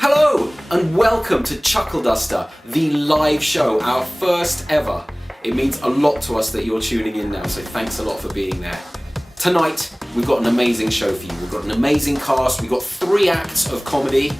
Hello and welcome to Chuckle Duster, the live show, our first ever. It means a lot to us that you're tuning in now, so thanks a lot for being there. Tonight, we've got an amazing show for you. We've got an amazing cast, we've got 3 acts of comedy,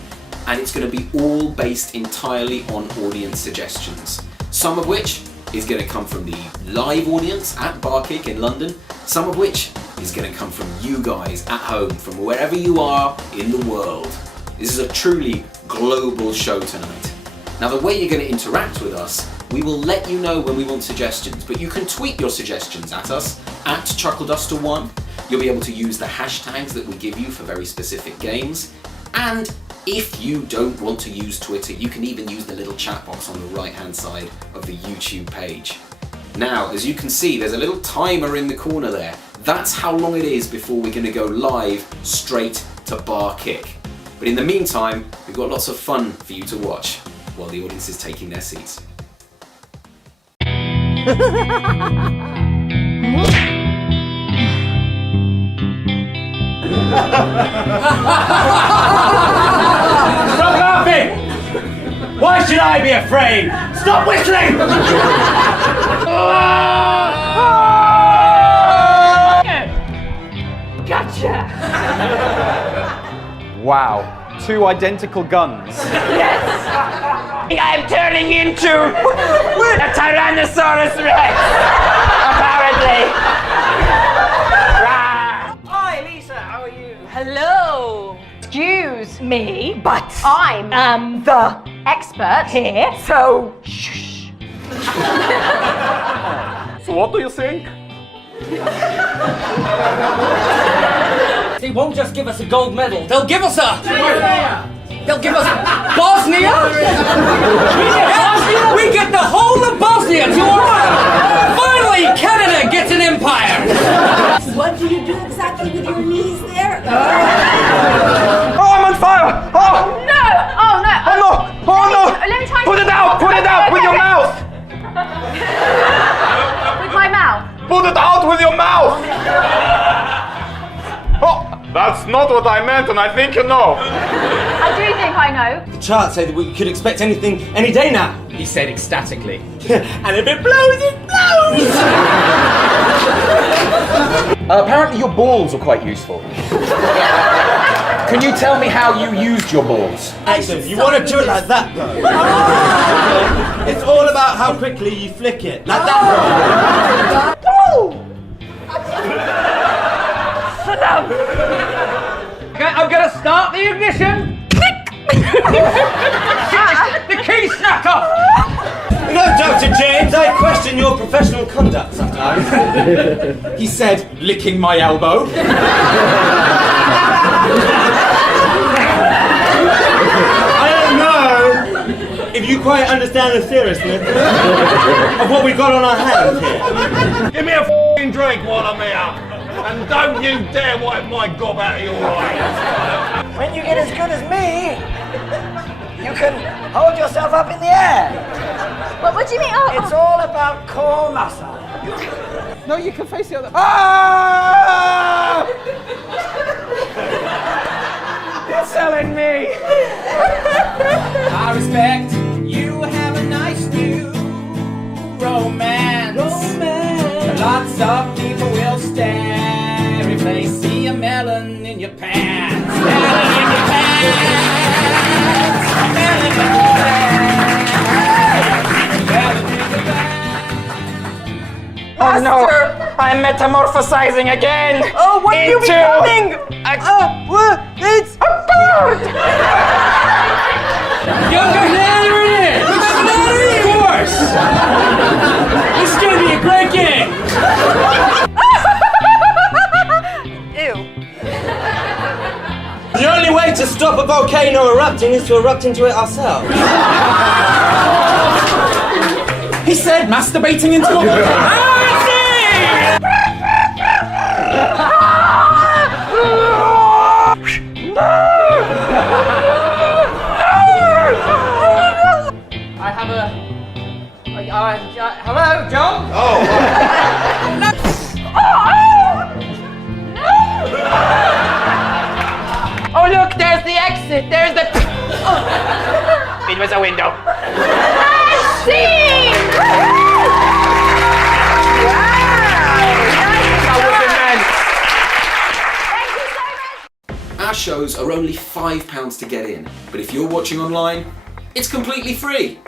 and it's going to be all based entirely on audience suggestions. Some of which is going to come from the live audience at Barkick in London, some of which is going to come from you guys at home, from wherever you are in the world. This is a truly global show tonight. Now the way you're going to interact with us, we will let you know when we want suggestions, but you can tweet your suggestions at us, at ChuckleDuster1. You'll be able to use the hashtags that we give you for very specific games. And if you don't want to use Twitter, you can even use the little chat box on the right-hand side of the YouTube page. Now, as you can see, there's a little timer in the corner there. That's how long it is before we're going to go live straight to Barkick. But in the meantime, we've got lots of fun for you to watch while the audience is taking their seats. Stop laughing! Why should I be afraid? Stop whistling! Gotcha! Wow, 2 identical guns. Yes! I'm turning into a Tyrannosaurus Rex! Apparently! Hi, Lisa, how are you? Hello! Excuse me, but I'm the expert here. so shh. So what do you think? They won't just give us a gold medal, they'll give us They'll give us Bosnia? We get the whole of Bosnia to our Finally, Canada gets an empire! What do you do exactly with your knees there? Oh, I'm on fire! Oh! No! Oh no! Oh no! Oh no! Let me try. Put it out! Put it out with your mouth! With my mouth. Put it out with your mouth! Oh, that's not what I meant, and I think you know. I do think I know. The chart said that we could expect anything any day now, he said ecstatically. And if it blows, it blows! Apparently your balls are quite useful. Can you tell me how you used your balls? Excellent, you want to do it like that, though. It's all about how quickly you flick it. Like that, Shut up! I'm gonna start the ignition! The key snapped off! You know, Dr. James, I question your professional conduct sometimes. He said, licking my elbow. I don't know if you quite understand the seriousness of what we've got on our hands here. Give me a f***ing drink while I'm here. And don't you dare wipe my gob out of your eye. When you get as good as me, you can hold yourself up in the air. What do you mean? Oh, It's all about core muscle. No, you can face the other. Ah! You're selling me. I respect you have a nice new romance. Lots of people will stare if they see a melon in your pants. Melon in your pants. Melon in your pants. Melon in your pants. Oh no, I'm metamorphosizing again. Oh, what are you becoming? It's a bird. Younger Henry! Of course! This is gonna be a great game! Ew. The only way to stop a volcano erupting is to erupt into it ourselves. He said masturbating into a volcano. I have a... hello, John? Oh. as a window. Our shows are only £5 to get in, but if you're watching online, it's completely free.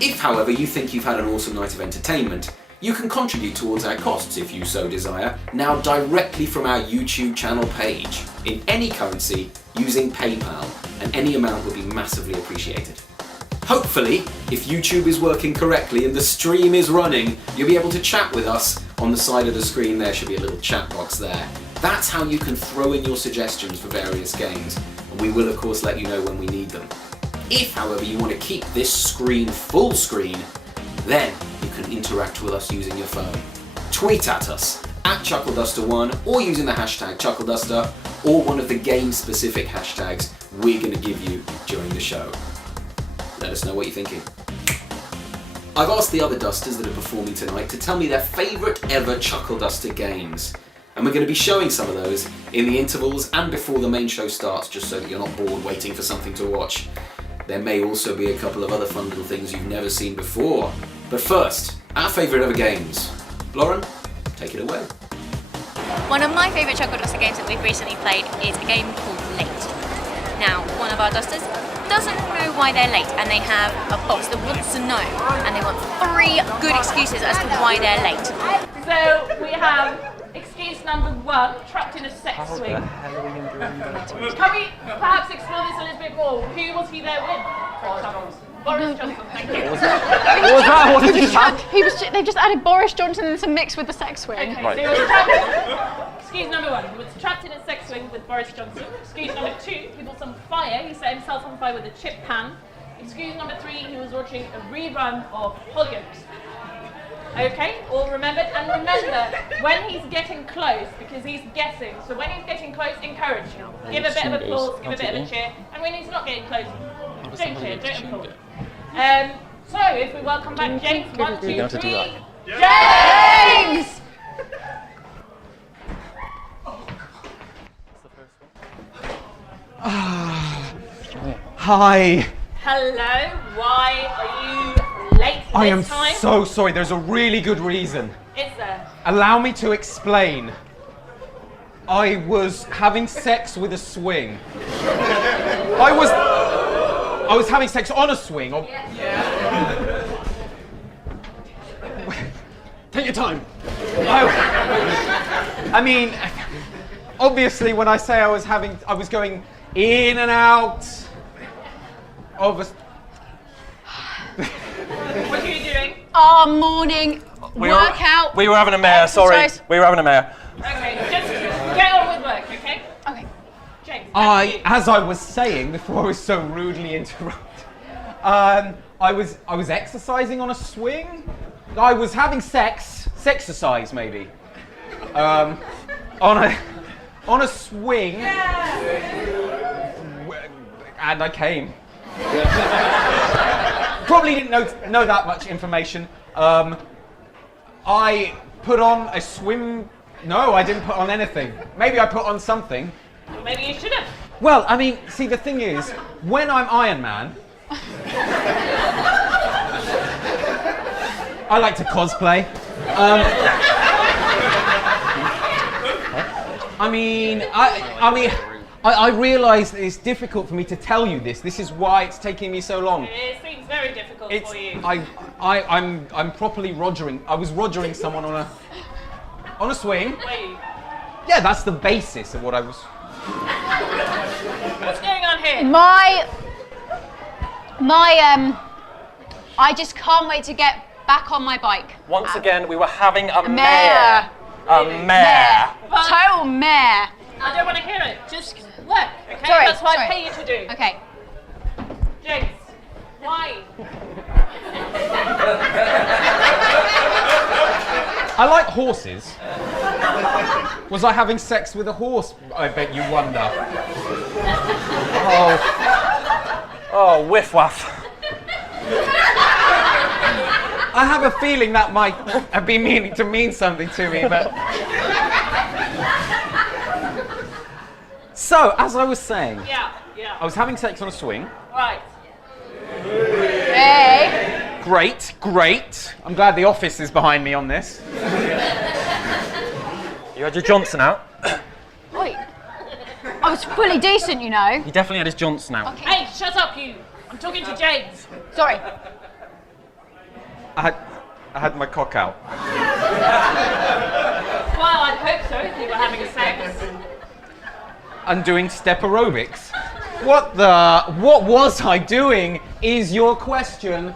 If, however, you think you've had an awesome night of entertainment, you can contribute towards our costs if you so desire, now directly from our YouTube channel page, in any currency, using PayPal, and any amount would be massively appreciated. Hopefully, if YouTube is working correctly and the stream is running, you'll be able to chat with us. On the side of the screen there should be a little chat box there. That's how you can throw in your suggestions for various games, and we will of course let you know when we need them. If, however, you want to keep this screen full screen, then you can interact with us using your phone. Tweet at us, at ChuckleDuster1, or using the hashtag ChuckleDuster, or one of the game-specific hashtags we're going to give you during the show. Let us know what you're thinking. I've asked the other Dusters that are performing tonight to tell me their favourite ever Chuckle Duster games. And we're going to be showing some of those in the intervals and before the main show starts, just so that you're not bored waiting for something to watch. There may also be a couple of other fun little things you've never seen before. But first, our favourite ever games. Lauren, take it away. One of my favourite Chuckle Duster games that we've recently played is a game called Late. Now, one of our Dusters doesn't know why they're late, and they have a boss that wants to know, and they want 3 good excuses as to why they're late. So we have excuse number 1, trapped in a sex swing. Can we perhaps explore this a little bit more? Who was he there with, for example? Boris Johnson, thank you. What was that? What did you have? They've just added Boris Johnson to mix with the sex swing. Okay, Right. so he was trapped. Excuse number 1, he was trapped in a sex swing with Boris Johnson. Excuse number 2, he was on fire. He set himself on fire with a chip pan. Excuse number 3, he was watching a rerun of Hollyoaks. Okay, all remembered? And remember, when he's getting close, because he's guessing, so when he's getting close, encourage him. Give a bit of applause, give a bit of a cheer. And when he's not getting close, don't cheer, don't applaud. So, if we welcome back James, 1, 2, 3. James! Hi. Hello, why are you late this I am time? so sorry. There's a really good reason. Is there? Allow me to explain. I was having sex with a swing. I was having sex on a swing. Take your time. I mean, obviously, when I say I was going in and out of a. What are you doing? Our morning workout. We were having a mare, sorry. Exercise. We were having a mare. Okay, just get on with work, okay? Okay. James, back to you. As I was saying before I was so rudely interrupted, I was exercising on a swing. I was having sexercise maybe, on a swing, and I came. Probably didn't know that much information. I put on a swim. No, I didn't put on anything. Maybe I put on something. Maybe you should have. Well, I mean, see, the thing is, when I'm Iron Man, I like to cosplay. I realise that it's difficult for me to tell you this. This is why it's taking me so long. It seems very difficult for you. I'm properly rogering. I was rogering someone on a swing. Wait, Yeah, that's the basis of what I was. what's going on here? I just can't wait to get back on my bike. Once again, we were having a Mare. mare. Total mare. I don't want to hear it. Just work, okay? Sorry, That's what I sorry. pay you to do. Okay. James, why? I like horses. Was I having sex with a horse? I bet you wonder. Oh, whiff waff. I have a feeling that might have been meaning to mean something to me, but. So, as I was saying, Yeah. I was having sex on a swing. Right. Hey. Great, great. I'm glad the office is behind me on this. You had your Johnson out? Wait. I was fully decent, you know. He definitely had his Johnson out. Okay. Hey, shut up, you! I'm talking to James. Sorry. I had my cock out. Well, I'd hope so if you were having a sex. And doing step aerobics. What was I doing is your question.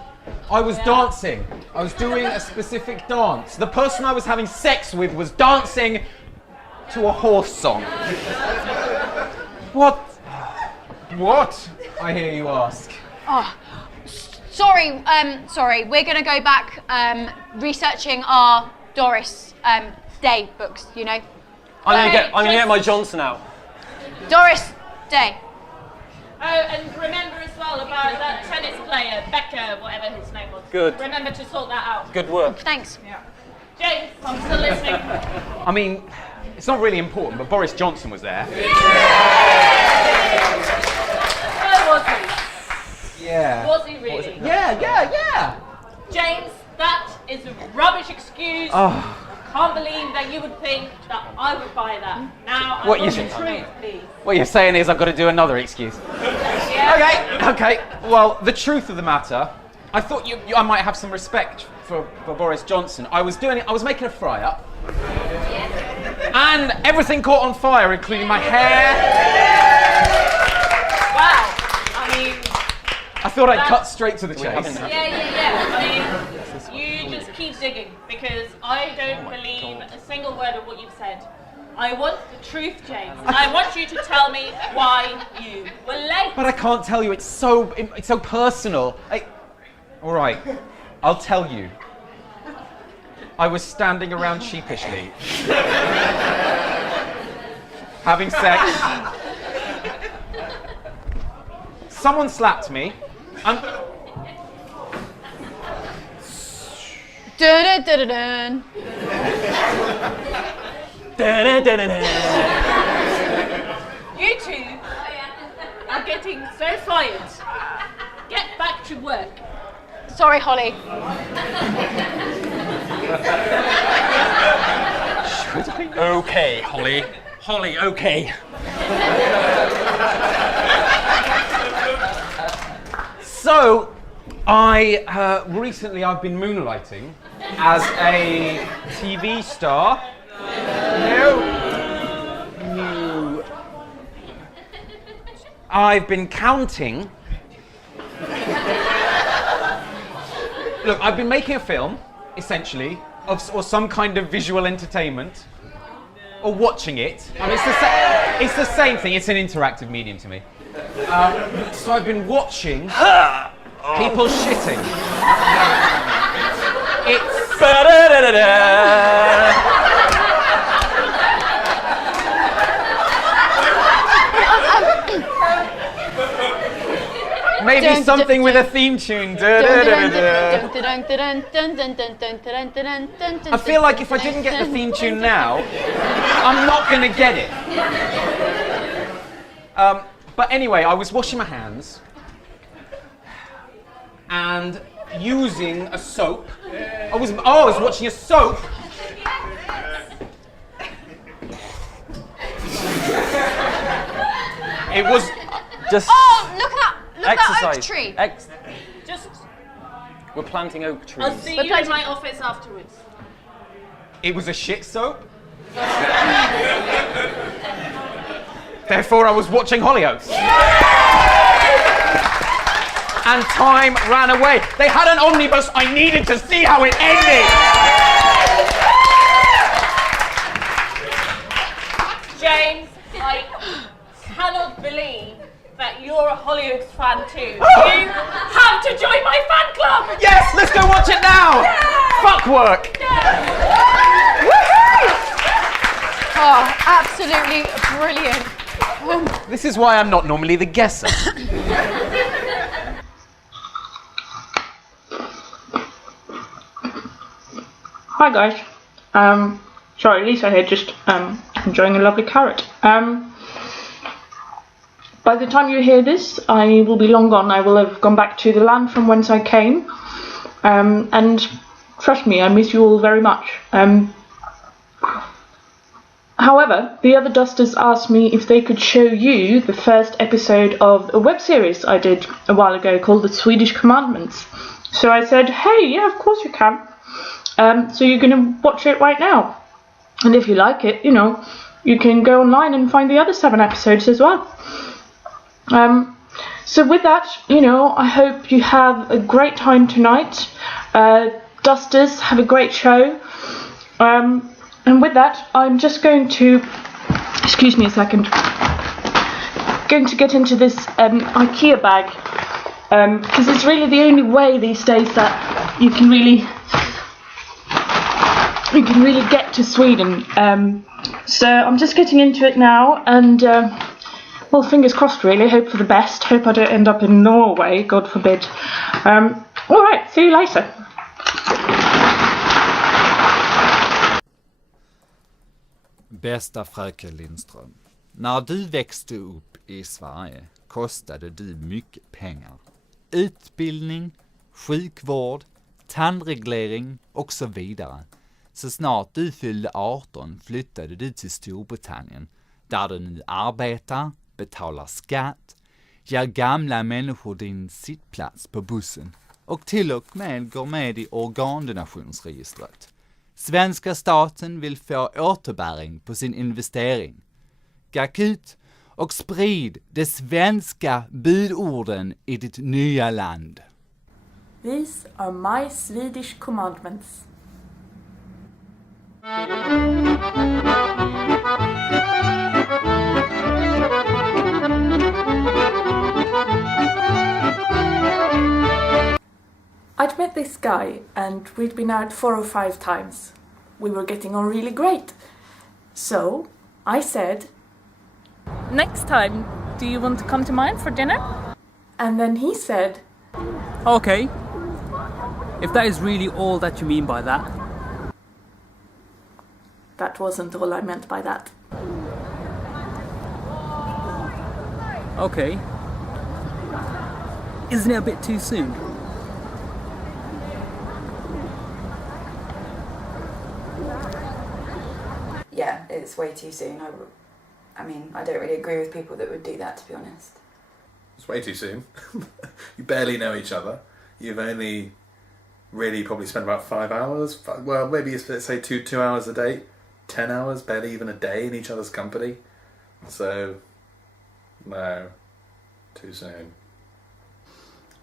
I was dancing. I was doing a specific dance. The person I was having sex with was dancing to a horse song. What? What? I hear you ask. Oh, sorry. Sorry. We're gonna go back researching our Doris Day books. You know. I'm gonna get my Johnson out. Doris Day. Oh, and remember as well about that tennis player, Becker, whatever his name was. Good. Remember to sort that out. Good work. Thanks. Yeah. James, I'm still listening. I mean, it's not really important, but Boris Johnson was there. Where was he? Yeah. Was he really? Yeah. James, that is a rubbish excuse. Oh. I can't believe that you would think that I would buy that. Now, I What want you- the truth, please. What you're saying is I've got to do another excuse. Yeah. Okay. Well, the truth of the matter, I thought I might have some respect for Boris Johnson. I was making a fry up. And everything caught on fire, including my hair. Wow. I mean, I thought I'd cut straight to the chase. yeah. I mean, you just keep digging because I don't believe a single word of what you've said. I want the truth, James. I want you to tell me why you were late. But I can't tell you. It's so personal. All right, I'll tell you. I was standing around sheepishly, having sex. Someone slapped me. Dun-dun-dun-dun-dun. You two are getting so fired. Get back to work. Sorry, Holly. Okay, Holly. Holly, okay. So, recently I've been moonlighting as a TV star. No. I've been counting. Look, I've been making a film, essentially, or some kind of visual entertainment, or watching it. I mean, it's the same thing. It's an interactive medium to me. So I've been watching people shitting. It's maybe something with a theme tune. I feel like if I didn't get the theme tune now, I'm not going to get it. But anyway, I was washing my hands and using a soap. I was watching a soap. It was just Oh, look at that! Look at that exercise. oak tree. Just, We're planting oak trees. I'll see you in my office afterwards. It was a shit soap. Therefore, I was watching Hollyoaks. And time ran away. They had an omnibus. I needed to see how it ended. James, I cannot believe that you're a Hollyoaks fan too. You have to join my fan club! Yes, let's go watch it now. Yeah. Fuck work. Yeah. Oh, absolutely brilliant. This is why I'm not normally the guesser. Hi guys. Sorry, Lisa here, just enjoying a lovely carrot. But by the time you hear this, I will be long gone. I will have gone back to the land from whence I came. And trust me, I miss you all very much. However, the other Dusters asked me if they could show you the first episode of a web series I did a while ago called The Swedish Commandments. So I said, hey, yeah, of course you can. So you're going to watch it right now. And if you like it, you know, you can go online and find the other 7 episodes as well. So with that, you know, I hope you have a great time tonight. Dusters, have a great show. And with that, I'm just going to, excuse me a second, going to get into this IKEA bag, because it's really the only way these days that you can really get to Sweden. So I'm just getting into it now, and well, fingers crossed really, hope for the best, hope I don't end up in Norway, God forbid. Alright, see you later. Bästa fröken Lindström, när du växte upp i Sverige kostade du mycket pengar. Utbildning, sjukvård, tandreglering och så vidare. Så snart du fyllde 18 flyttade du till Storbritannien, där du nu arbetar, betalar skatt, ger gamla människor din sittplats på bussen och till och med går med i organdonationsregistret. Svenska staten vill få återbäring på sin investering. Gack ut och sprid de svenska budorden i ditt nya land. These are my Swedish commandments. I'd met this guy and we'd been out 4 or 5 times. We were getting on really great. So I said, Next time, do you want to come to mine for dinner? And then he said, Okay, if that is really all that you mean by that. That wasn't all I meant by that. Okay. Isn't it a bit too soon? Yeah, it's way too soon. I mean, I don't really agree with people that would do that, to be honest. It's way too soon. You barely know each other. You've only really probably spent about 5 hours. Well, maybe let's say 2 hours a day. 10 hours, barely even a day in each other's company. So, no, too soon.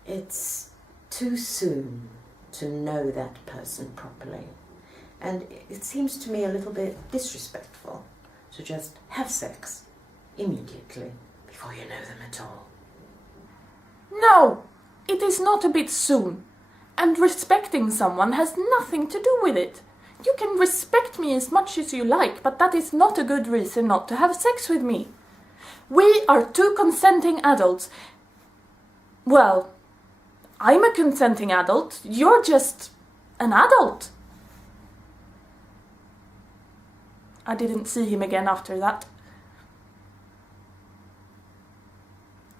It's too soon to know that person properly. And it seems to me a little bit disrespectful to just have sex immediately before you know them at all. No, it is not a bit soon. And respecting someone has nothing to do with it. You can respect me as much as you like, but that is not a good reason not to have sex with me. We are 2 consenting adults. Well, I'm a consenting adult. You're just an adult. I didn't see him again after that.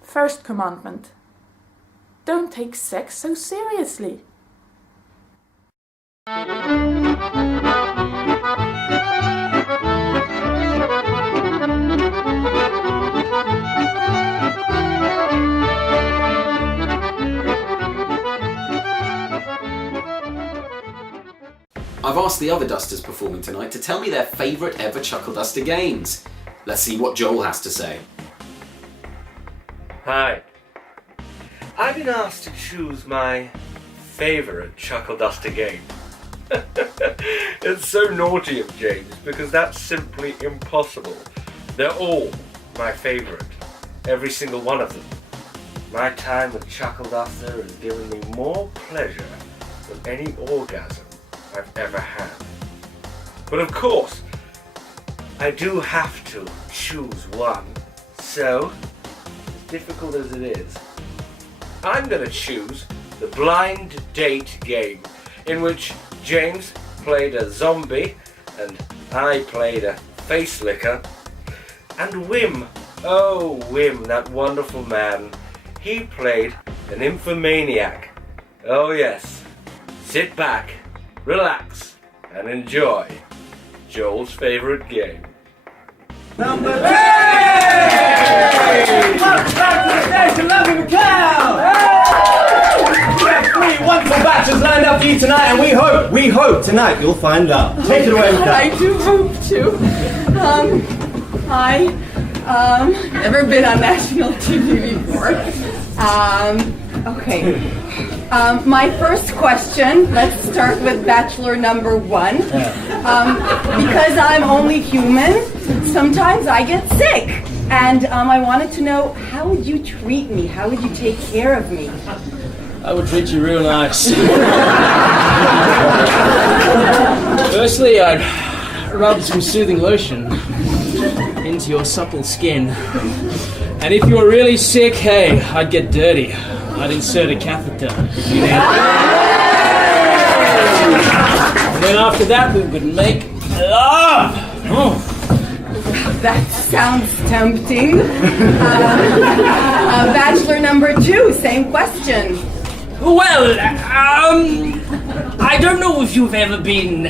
First commandment. Don't take sex so seriously. I've asked the other Dusters performing tonight to tell me their favourite ever Chuckle Duster games. Let's see what Joel has to say. Hi. I've been asked to choose my favourite Chuckle Duster game. It's so naughty of James because that's simply impossible. They're all my favourite. Every single one of them. My time with Chuckle Duster has given me more pleasure than any orgasm I've ever had. But of course, I do have to choose one. So, as difficult as it is, I'm going to choose the blind date game, in which James played a zombie and I played a face licker, and Wim Oh, Wim, that wonderful man. He played an infomaniac. Oh yes. Sit back, relax, and enjoy Joel's favorite game. Number 2! Welcome back to the station, loving the cow! We have 3 wonderful batches lined up for you tonight, and we hope tonight you'll find out. Take it away with that. I do hope to. Hi. Never been on national TV before. Okay. My first question, let's start with bachelor number 1. Because I'm only human, sometimes I get sick. And I wanted to know, how would you treat me? How would you take care of me? I would treat you real nice. Firstly, I'd rub some soothing lotion into your supple skin. And if you were really sick, hey, I'd get dirty. I'd insert a catheter if you need. And then after that, we would make love. Oh. That sounds tempting. Bachelor number 2, same question. Well, I don't know if you've ever been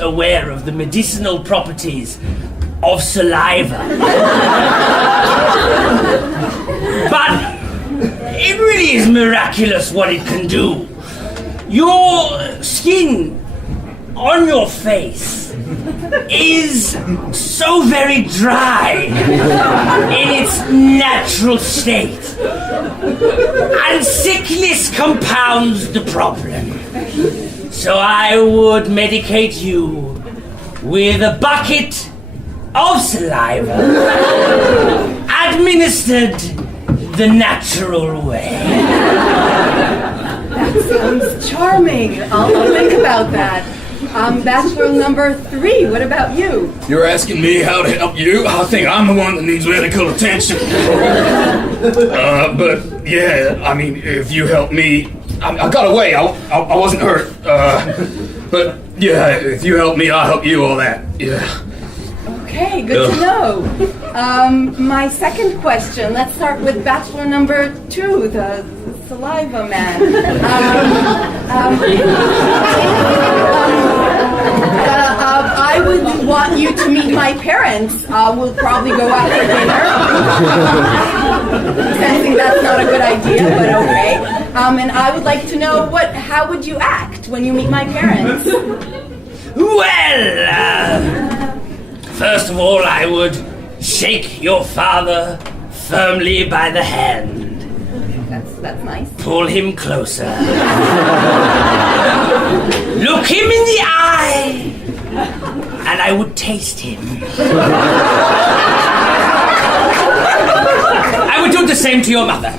aware of the medicinal properties of saliva. But it really is miraculous what it can do. Your skin on your face is so very dry in its natural state. And sickness compounds the problem. So I would medicate you with a bucket of saliva administered the natural way. That sounds charming. I'll think about that. Bachelor number 3, what about you? You're asking me how to help you? I think I'm the one that needs medical attention. But yeah, I mean, if you help me, I got away. I wasn't hurt. But yeah, if you help me, I'll help you. All that. Yeah. Okay, good to know. My second question, let's start with bachelor number 2, the saliva man. I would want you to meet my parents. We'll probably go out for dinner. Sensing that's not a good idea, but okay. And I would like to know how would you act when you meet my parents? Well, first of all, I would shake your father firmly by the hand. That's nice. Pull him closer. Look him in the eye. And I would taste him. I would do the same to your mother.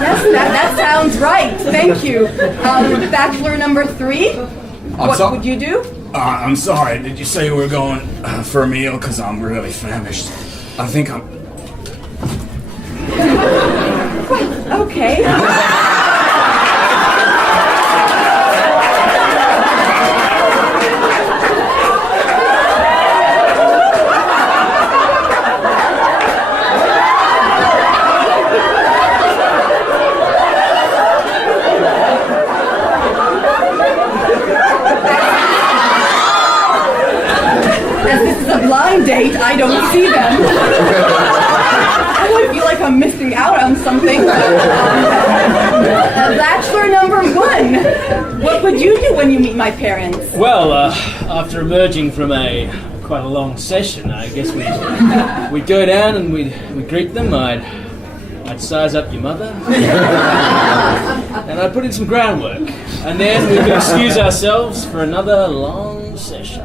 Yes, that sounds right. Thank you. Bachelor number 3, what would you do? I'm sorry, did you say we're going for a meal? Because I'm really famished. I think I'm... Okay. As this is a blind date, I don't see them. I feel like I'm missing out on something. Bachelor number 1, what would you do when you meet my parents? Well, after emerging from quite a long session, I guess we'd go down and we'd greet them. I'd size up your mother, and I'd put in some groundwork, and then we could excuse ourselves for another long session.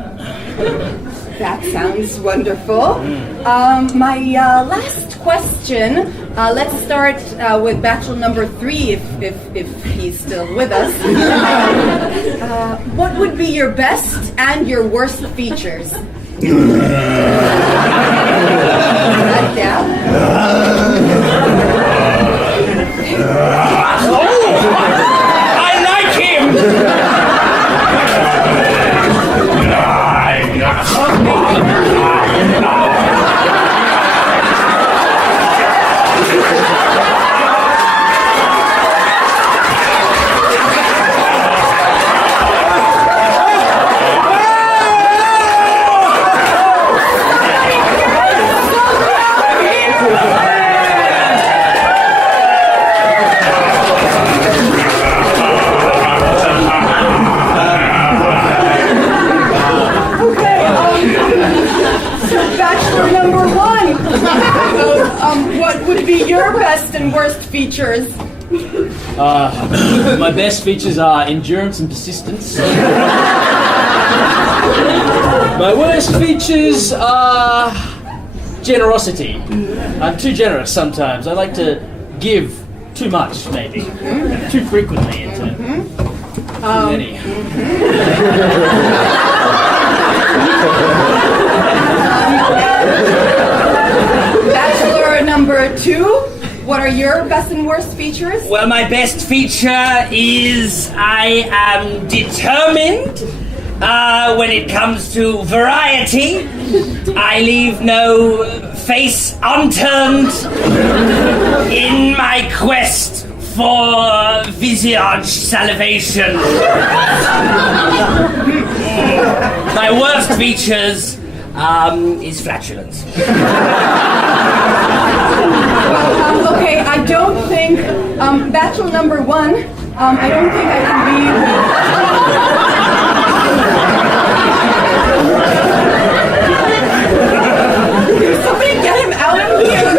That sounds wonderful. My last question, let's start with bachelor number 3, if he's still with us. What would be your best and your worst features? I like him! would be your best and worst features? My best features are endurance and persistence. My worst features are generosity. I'm too generous sometimes. I like to give too much, maybe. Too frequently into too many. Bachelor number 2, what are your best and worst features? Well, my best feature is I am determined when it comes to variety. I leave no face unturned in my quest for visage salivation. My worst features is flatulence. Okay, I don't think, bachelor number 1, I don't think I can be... Somebody get him out of here!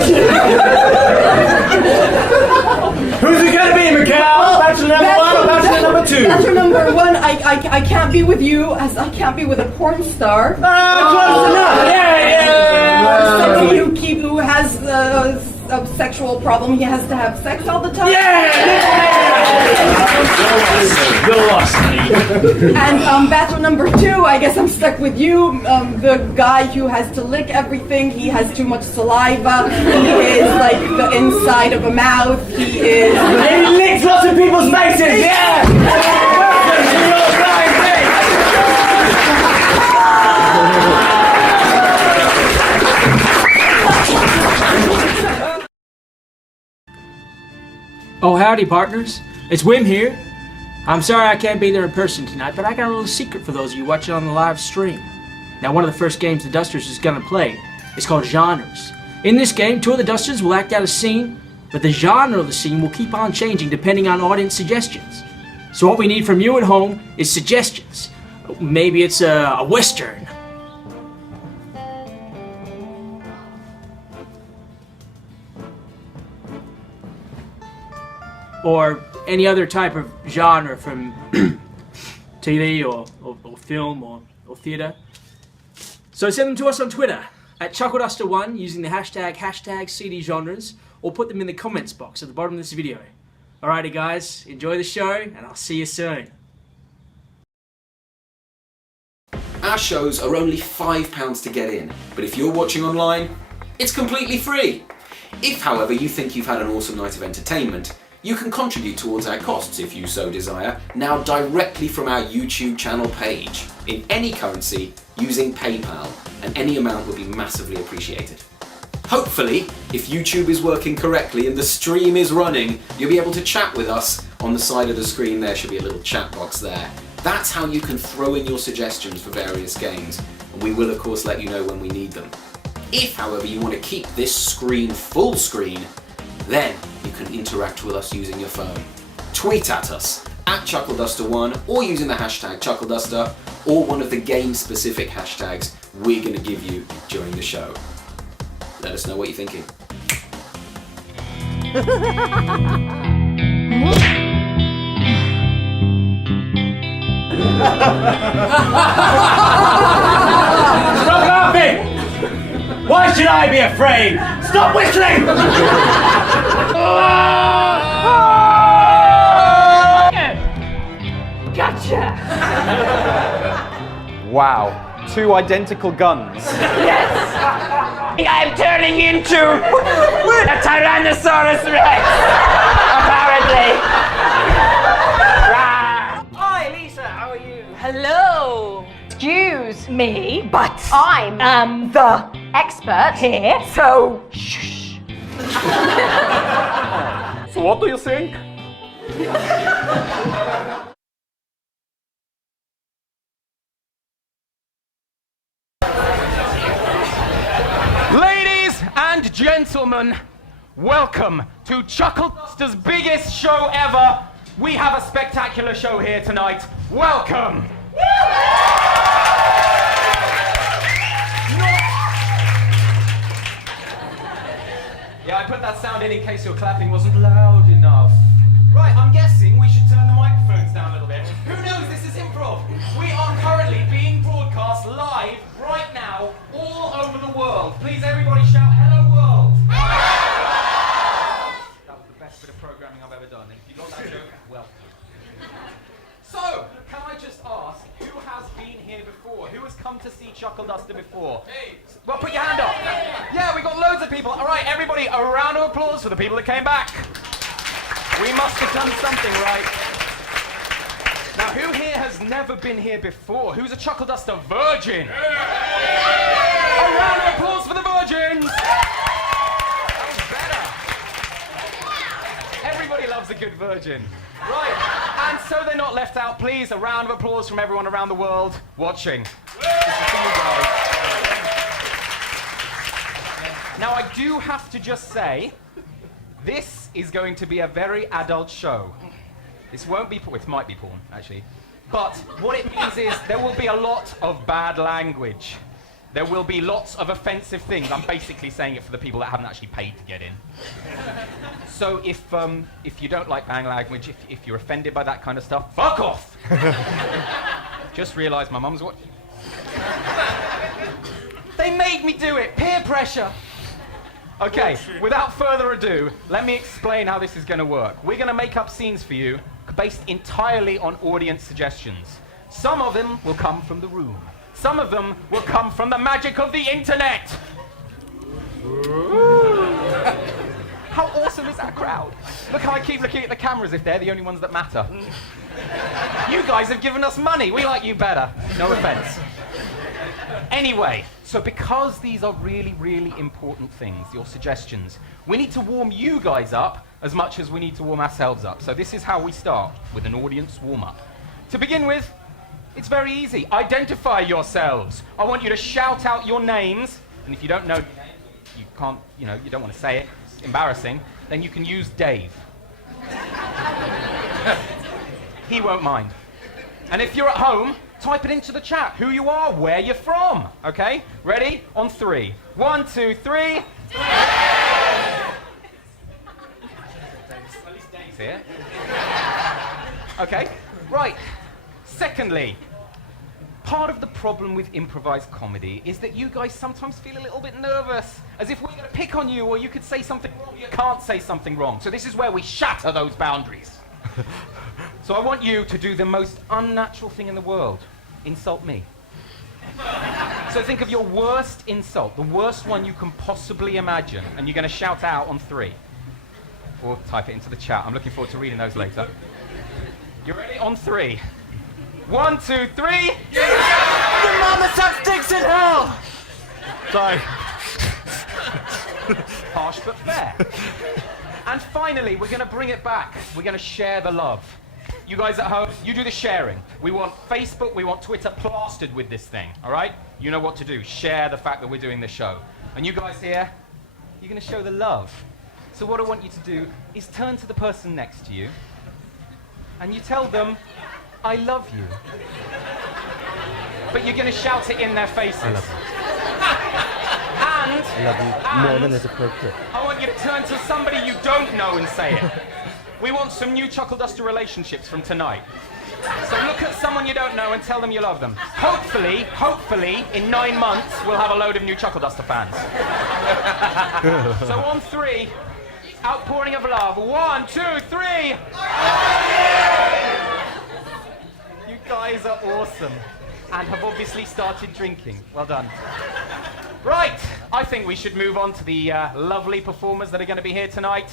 Who's it gonna be, Mikhail? Bachelor number 1 or bachelor number 2? Bachelor number 1, I can't be with you as I can't be with a porn star. Close enough! Yeah! Somebody who has a sexual problem, he has to have sex all the time. You're lost, honey. And bachelor number 2, I guess I'm stuck with you. The guy who has to lick everything, he has too much saliva, he is like the inside of a mouth, he is... And he licks lots of people's faces, yeah! Welcome to your blind date! Oh, howdy, partners. It's Wim here. I'm sorry I can't be there in person tonight, but I got a little secret for those of you watching on the live stream. Now, one of the first games the Dusters is going to play is called Genres. In this game, 2 of the Dusters will act out a scene, but the genre of the scene will keep on changing depending on audience suggestions. So what we need from you at home is suggestions. Maybe it's a Western. Or any other type of genre from TV or film or theatre. So send them to us on Twitter at Chuckle Duster 1 using the hashtag #CDGenres, or put them in the comments box at the bottom of this video. Alrighty guys, enjoy the show and I'll see you soon. Our shows are only £5 to get in, but if you're watching online, it's completely free. If, however, you think you've had an awesome night of entertainment, you can contribute towards our costs if you so desire, now directly from our YouTube channel page, in any currency, using PayPal, and any amount would be massively appreciated. Hopefully, if YouTube is working correctly and the stream is running, you'll be able to chat with us. On the side of the screen there should be a little chat box there. That's how you can throw in your suggestions for various games, and we will of course let you know when we need them. If, however, you want to keep this screen full screen, then you can interact with us using your phone. Tweet at us at ChuckleDuster1 or using the hashtag ChuckleDuster or one of the game-specific hashtags we're going to give you during the show. Let us know what you're thinking. Stop laughing! Why should I be afraid? Stop whistling! Gotcha! Wow, 2 identical guns. Yes! I'm turning into a Tyrannosaurus Rex, apparently. Hi, Lisa, how are you? Hello. Excuse me, but I am the expert here, so shh. So what do you think? Ladies and gentlemen, welcome to Chuckle Duster's biggest show ever. We have a spectacular show here tonight. Welcome! Yeah, I put that sound in case your clapping wasn't loud enough. Right, I'm guessing we should turn the microphones down a little bit. Who knows this is improv? We are currently being broadcast live right now all over the world. Please everybody shout, hello world. That was the best bit of programming I've ever done. And if you got that joke, well. So, can I just ask, who has been here before? Who has come to see Chuckle Duster before? Hey. Well, put your hand up. Yeah, we got loads of people. All right, everybody, a round of applause for the people that came back. We must have done something right. Now, who here has never been here before? Who's a Chuckle Duster virgin? A round of applause for the virgins. That was better. Everybody loves a good virgin. Right, and so they're not left out, please, a round of applause from everyone around the world watching. Now, I do have to just say, this is going to be a very adult show. This won't be porn, it might be porn, actually. But what it means is there will be a lot of bad language. There will be lots of offensive things. I'm basically saying it for the people that haven't actually paid to get in. So if you don't like bad language, if you're offended by that kind of stuff, fuck off! Just realised my mum's watching. They made me do it! Peer pressure! Okay, without further ado, let me explain how this is going to work. We're going to make up scenes for you based entirely on audience suggestions. Some of them will come from the room. Some of them will come from the magic of the internet. How awesome is that crowd? Look how I keep looking at the cameras if they're the only ones that matter. You guys have given us money. We like you better. No offense. Anyway, so because these are really, really important things, your suggestions, we need to warm you guys up as much as we need to warm ourselves up. So this is how we start, with an audience warm-up. To begin with, it's very easy. Identify yourselves. I want you to shout out your names, and if you don't know your name, you can't, you don't want to say it, it's embarrassing, then you can use Dave. He won't mind. And if you're at home, type it into the chat, who you are, where you're from, okay? Ready? On 3. 1, 2, 3. At least Dave's here. Okay, right. Secondly, part of the problem with improvised comedy is that you guys sometimes feel a little bit nervous, as if we're going to pick on you, or you could say something wrong. You can't say something wrong. So this is where we shatter those boundaries. So I want you to do the most unnatural thing in the world. Insult me. So think of your worst insult, the worst one you can possibly imagine, and you're going to shout out on 3. Or type it into the chat. I'm looking forward to reading those later. You ready? On 3. 1, 2, 3. Your mama sucks dicks in hell! Sorry. Harsh but fair. And finally, we're going to bring it back. We're going to share the love. You guys at home, you do the sharing. We want Facebook, we want Twitter plastered with this thing, all right? You know what to do. Share the fact that we're doing this show. And you guys here, you're going to show the love. So what I want you to do is turn to the person next to you and you tell them, I love you. But you're going to shout it in their faces. I love you. And I love you more than is appropriate. I want you to turn to somebody you don't know and say it. We want some new Chuckle Duster relationships from tonight. So look at someone you don't know and tell them you love them. Hopefully, in 9 months, we'll have a load of new Chuckle Duster fans. So on 3, outpouring of love. 1, 2, 3. You guys are awesome and have obviously started drinking. Well done. Right, I think we should move on to the lovely performers that are going to be here tonight.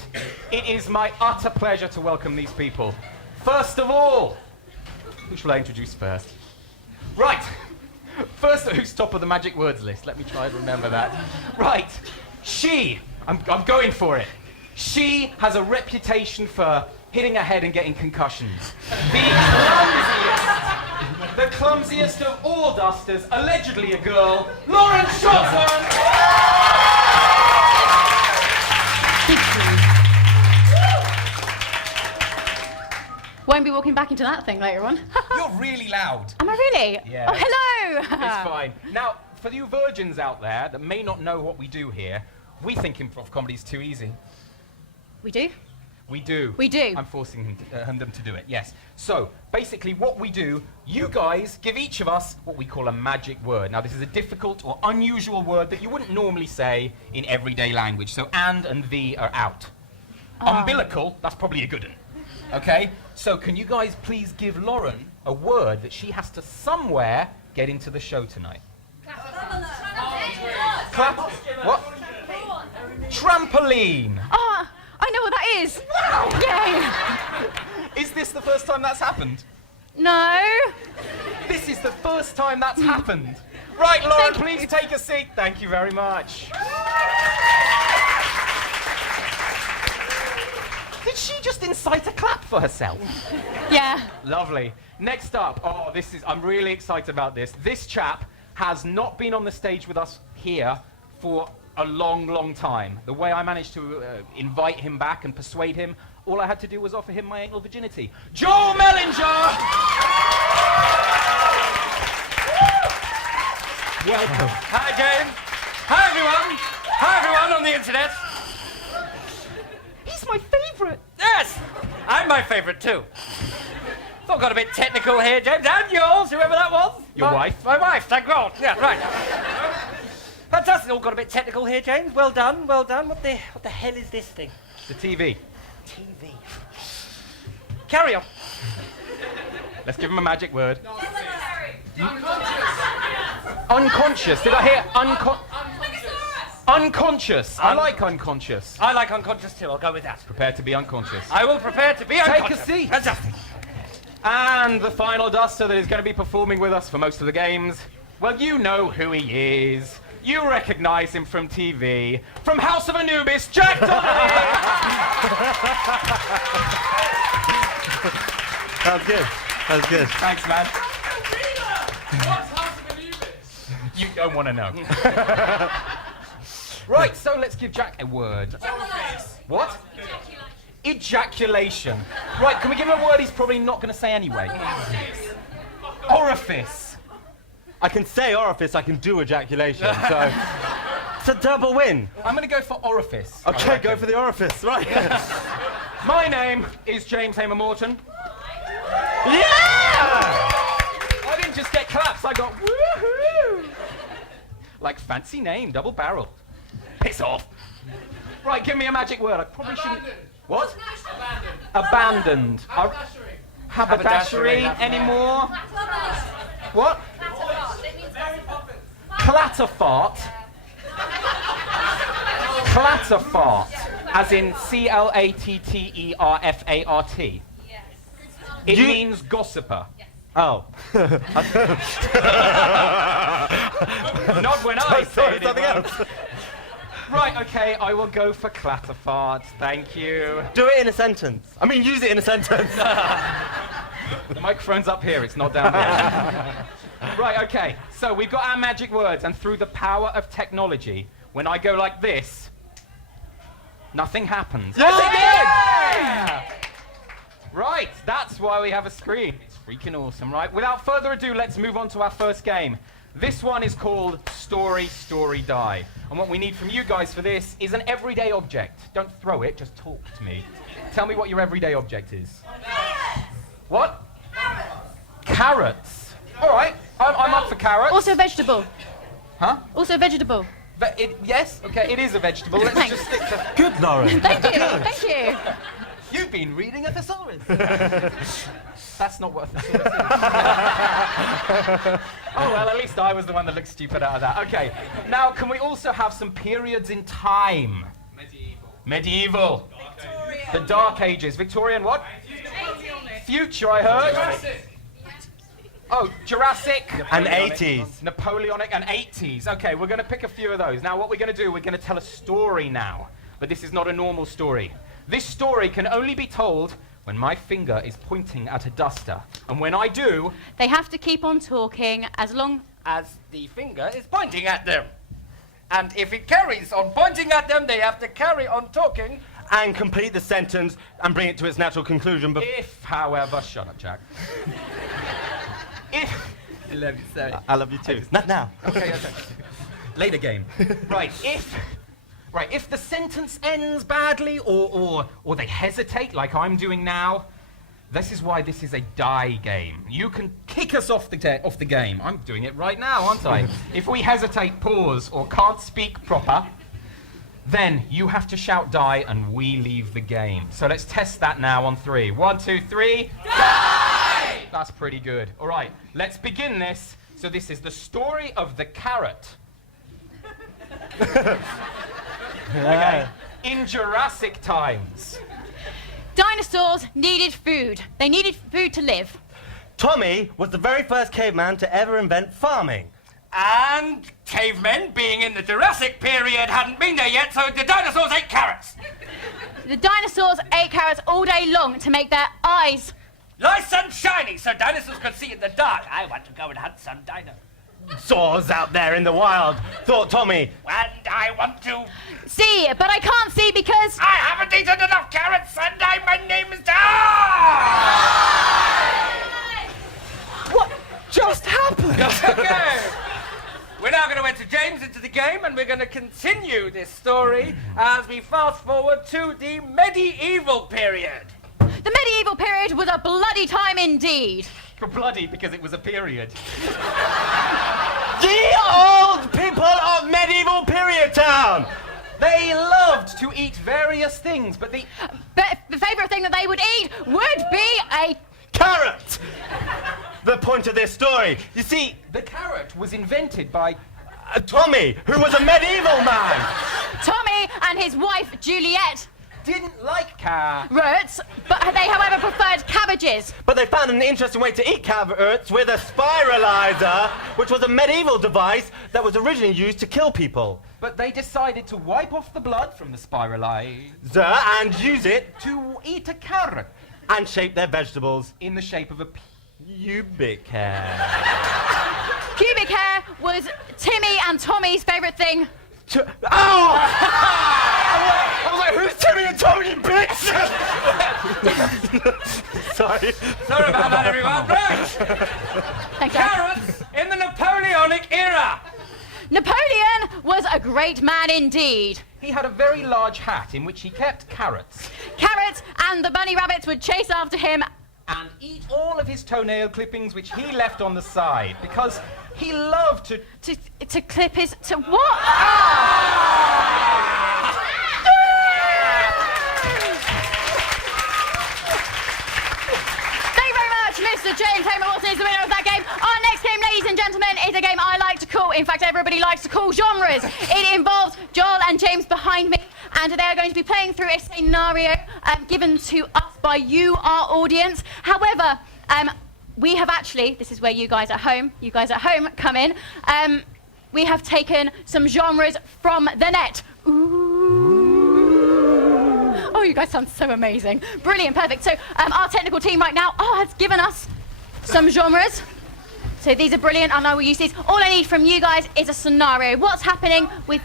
It is my utter pleasure to welcome these people. First of all, who shall I introduce first? Right, first, who's top of the magic words list? Let me try and remember that. Right, I'm going for it. She has a reputation for hitting her head and getting concussions. The clumsiest of all dusters, allegedly a girl, Lauren Shotton! Won't be walking back into that thing later on. You're really loud. Am I really? Yeah. Oh, hello! It's fine. Now, for you virgins out there that may not know what we do here, We think improv comedy is too easy. We do? We do. We do. I'm forcing them to do it, yes. So, basically what we do, you guys give each of us what we call a magic word. Now, this is a difficult or unusual word that you wouldn't normally say in everyday language. So, and the are out. Umbilical, that's probably a good one. Okay? So, can you guys please give Lauren a word that she has to somewhere get into the show tonight? Clap. What? Trampoline. I know what that is. Yay! Is this the first time that's happened? No. This is the first time that's happened. Right, Lauren, please take a seat. Thank you very much. Did she just incite a clap for herself? Yeah. Lovely. Next up, I'm really excited about this. This chap has not been on the stage with us here for a long, long time. The way I managed to invite him back and persuade him, all I had to do was offer him my anal virginity. Joel Mellinger! Welcome. Hi, James. Hi, everyone. Hi, everyone on the internet. He's my favourite. Yes, I'm my favourite too. Thought I got a bit technical here, James. And yours, whoever that was. Your wife? My wife, thank God. Yeah, right. Fantastic. All got a bit technical here, James. Well done, well done. What the hell is this thing? The TV. TV. Carry on. Let's give him a magic word. Unconscious. Did I hear unconscious? I like unconscious. I like unconscious too. I'll go with that. Prepare to be unconscious. I will prepare to be unconscious. Take a seat. Fantastic. And the final duster that is going to be performing with us for most of the games. Well, you know who he is. You recognise him from TV. From House of Anubis, Jack Donnelly! That was good. That was good. Thanks, man. What's House of Anubis? You don't want to know. Right, so let's give Jack a word. What? Ejaculation. Right, can we give him a word he's probably not going to say anyway? Orifice. I can say orifice, I can do ejaculation, so it's a double win. I'm going to go for orifice. Okay, go for the orifice, right. My name is James Hamer-Morton. Yeah! I didn't just get claps, I got woohoo! Like fancy name, double barrel. Piss off. Right, give me a magic word. I probably shouldn't. What? Abandoned. Haberdashery anymore? What? Clatterfart. Clatterfart. As in C-L-A-T-T-E-R-F-A-R-T. It means gossiper. Oh. Not when I say it. Something else. Right, okay, I will go for clatterfart. Thank you. Do it in a sentence. I mean, use it in a sentence. The microphone's up here, it's not down there. Right, okay, so we've got our magic words, and through the power of technology, when I go like this, nothing happens. Yeah! Right, that's why we have a screen. It's freaking awesome, right? Without further ado, let's move on to our first game. This one is called Story, Story, Die. And what we need from you guys for this is an everyday object. Don't throw it, just talk to me. Tell me what your everyday object is. What? Carrots. All right, I'm up for carrots. Also a vegetable. Huh? Also a vegetable. Yes, okay, it is a vegetable. Let's Thanks. just stick to... Good, Lauren. Thank you, thank you. You've been reading a thesaurus. That's not what a thesaurus is. Oh, well, at least I was the one that looked stupid out of that. Okay, now can we also have some periods in time? Medieval. Victorian. The Dark Ages. Victorian what? Future, I heard. Jurassic. Oh, Jurassic. And 80s. Napoleonic and 80s. Okay, we're going to pick a few of those. Now, what we're going to do, we're going to tell a story now. But this is not a normal story. This story can only be told when my finger is pointing at a duster. And when I do... They have to keep on talking as long as the finger is pointing at them. And if it carries on pointing at them, they have to carry on talking. And complete the sentence and bring it to its natural conclusion. If, however... Shut up, Jack. If... I love you, sorry. I love you too. Not now. Okay, okay. Later game. Right, if Right, if the sentence ends badly or they hesitate like I'm doing now, this is why this is a die game. You can kick us off the game. I'm doing it right now, aren't I? If we hesitate, pause, or can't speak proper, then you have to shout die and we leave the game. So let's test that now on 3. 1, 2, 3. Die! That's pretty good. All right, let's begin this. So this is the story of the carrot. Okay. In Jurassic times. Dinosaurs needed food. They needed food to live. Tommy was the very first caveman to ever invent farming. And cavemen, being in the Jurassic period, hadn't been there yet, so the dinosaurs ate carrots. The dinosaurs ate carrots all day long to make their eyes nice and shiny, so dinosaurs could see in the dark. I want to go and hunt some Saws out there in the wild, thought Tommy. And I want to see, but I can't see because I haven't eaten enough carrots, and my name is What just happened? Okay. We're now going to enter James into the game, and we're going to continue this story as we fast forward to the medieval period. The medieval period was a bloody time indeed. Bloody because it was a period. The old people of medieval period town! They loved to eat various things, but the favourite thing that they would eat would be a carrot! The point of this story, you see, the carrot was invented by Tommy, who was a medieval man. Tommy and his wife Juliet didn't like carrots, but they, however, preferred cabbages. But they found an interesting way to eat carrots with a spiralizer, which was a medieval device that was originally used to kill people. But they decided to wipe off the blood from the spiralizer and use it to eat a carrot and shape their vegetables in the shape of a pubic hair. Pubic hair was Timmy and Tommy's favourite thing. I was like, who's Timmy and Tommy, you bitch? Sorry. Sorry about that, everyone. Right. Thank you. Carrots in the Napoleonic era. Napoleon was a great man indeed. He had a very large hat in which he kept carrots. Carrots and the bunny rabbits would chase after him and eat all of his toenail clippings which he left on the side because he loved to clip his what? Thank you very much, Mr. James Hamer-Morton is the winner of that game. Our next game, ladies and gentlemen, is a game I like to call, in fact everybody likes to call, genres. It involves Joel and James behind me, and they are going to be playing through a scenario given to us by you, our audience. However, we have actually, this is where you guys at home come in, we have taken some genres from the net. Ooh. Oh, you guys sound so amazing. Brilliant, perfect. So our technical team right now has given us some genres. So these are brilliant, and I will use these. All I need from you guys is a scenario. What's happening with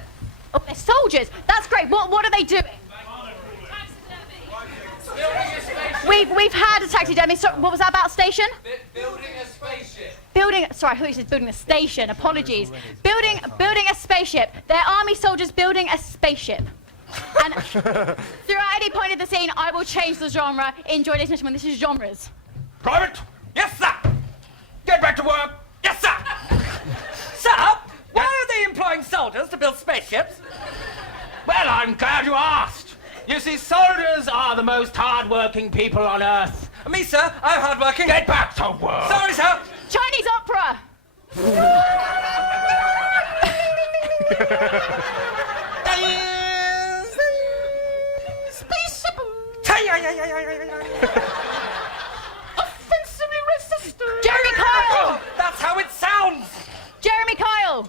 they're soldiers? That's great. What are they doing? We've had a taxidermy. So, what was that about? Station? Building a spaceship. Sorry, I thought you said building a station. Apologies. Building a spaceship. They're army soldiers building a spaceship. And throughout any point of the scene, I will change the genre. Enjoy, ladies and gentlemen. This is genres. Private. Yes, sir. Get back to work. Yes, sir. Sir, why are they employing soldiers to build spaceships? Well, I'm glad you asked. You see, soldiers are the most hard-working people on Earth. Me, sir, I'm hard-working. Get back to work. Sorry, sir. Chinese opera. Spaceship. Offensively resistant. Jeremy Kyle. That's how it sounds. Jeremy Kyle.